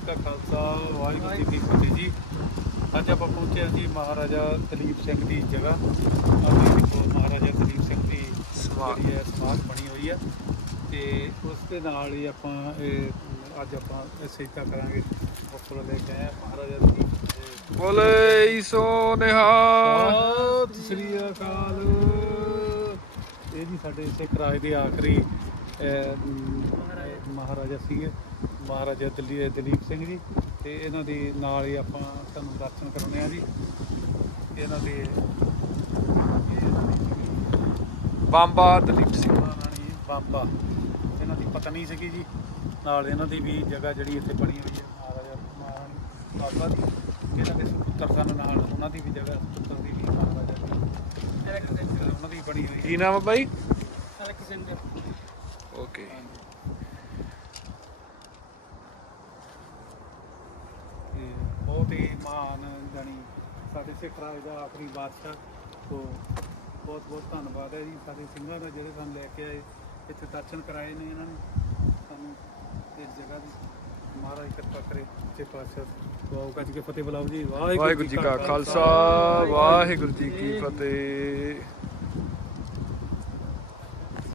ਜੀ ਕਾ ਖਾਲਸਾ ਵਾਹਿਗੁਰੂ ਜੀ ਕੀ ਫਤਿਹ ਜੀ। ਅੱਜ ਆਪਾਂ ਪਹੁੰਚੇ ਹਾਂ ਜੀ ਮਹਾਰਾਜਾ ਦਲੀਪ ਸਿੰਘ ਦੀ ਜਗ੍ਹਾ। ਆਪਣੀ ਦੇਖੋ ਮਹਾਰਾਜਾ ਦਲੀਪ ਸਿੰਘ ਦੀ ਸਮਾਧ। ਹੈ ਸਮਾਧ ਬਣੀ ਹੋਈ ਹੈ। ਤੇ ਉਸ ਦੇ ਨਾਲ ਹੀ ਆਪਾਂ ਇਹ ਅੱਜ ਆਪਾਂ ਸੇਜਦਾ ਕਰਾਂਗੇ। ਉੱਪਰ ਲੈ ਕੇ ਆਏ ਮਹਾਰਾਜਾ ਦਲੀਪ ਬੋਲੇ ਸੋ ਨਿਹਾਲ। ਸਤਿ ਸ੍ਰੀ ਅਕਾਲ। ਇਹ ਜੀ ਸਾਡੇ ਸਿੱਖ ਰਾਜ ਦੇ ਆਖਰੀ ਮਹਾਰਾਜਾ ਸੀਗੇ ਮਹਾਰਾਜਾ ਦਲੀ ਦਲੀਪ ਸਿੰਘ ਜੀ ਤੇ ਇਹਨਾਂ ਦੇ ਨਾਲ ਹੀ ਆਪਾਂ ਤੁਹਾਨੂੰ ਦਰਸ਼ਨ ਕਰਾਉਣੇ ਆ ਜੀ। ਇਹਨਾਂ ਦੇ ਬਾਬਾ ਦਲੀਪ ਸਿੰਘ। ਮਹਾਰਾਣੀ ਬਾਬਾ। ਇਹਨਾਂ ਦੀ ਪਤਨੀ ਸੀਗੀ ਜੀ। ਨਾਲ ਇਹਨਾਂ ਦੀ ਵੀ ਜਗ੍ਹਾ ਜਿਹੜੀ ਇੱਥੇ ਬਣੀ ਹੋਈ ਹੈ ਮਹਾਰਾਜਾ ਮਹਾਰਾਣੀ ਬਾਬਾ ਦੀ। ਇਹਨਾਂ ਦੇ ਸੁਪੁੱਤਰ ਸਨ ਨਾਲ ਉਹਨਾਂ ਦੀ ਵੀ ਜਗ੍ਹਾ ਸੁਪੁੱਤਰ ਦੀ ਵੀ ਮਹਾਰਾਜਾ ਉਹਨਾਂ ਦੀ ਬਣੀ ਹੋਈ ਕੀ ਨਾਮ ਹੈ ਬਾਈ? ਐਲੈਕਸੈਂਡਰ ਓਕੇ ਤੇ ਹੀ ਮਹਾਨ ਜਾਣੀ ਸਾਡੇ ਸਿੱਖ ਰਾਜ ਦਾ ਆਖਰੀ ਬਾਦਸ਼ਾਹ। ਤੋਂ ਬਹੁਤ ਬਹੁਤ ਧੰਨਵਾਦ ਹੈ ਜੀ ਸਾਡੇ ਸਿੰਘਾਂ ਦਾ ਜਿਹੜੇ ਸਾਨੂੰ ਲੈ ਕੇ ਆਏ ਇੱਥੇ ਦਰਸ਼ਨ ਕਰਾਏ ਨੇ ਇਹਨਾਂ ਨੇ। ਸਾਨੂੰ ਇਸ ਜਗ੍ਹਾ ਦੀ ਮਹਾਰਾਜ ਕਿਰਪਾ ਕਰੇ ਤੇ ਪਾਤਸ਼ਾਹ ਵਾਹ ਗੱਜ ਕੇ ਫਤਿਹ ਬੁਲਾਓ ਜੀ। ਵਾਹਿਗੁਰੂ ਜੀ ਕਾ ਖਾਲਸਾ ਵਾਹਿਗੁਰੂ ਜੀ ਕੀ ਫਤਿਹ।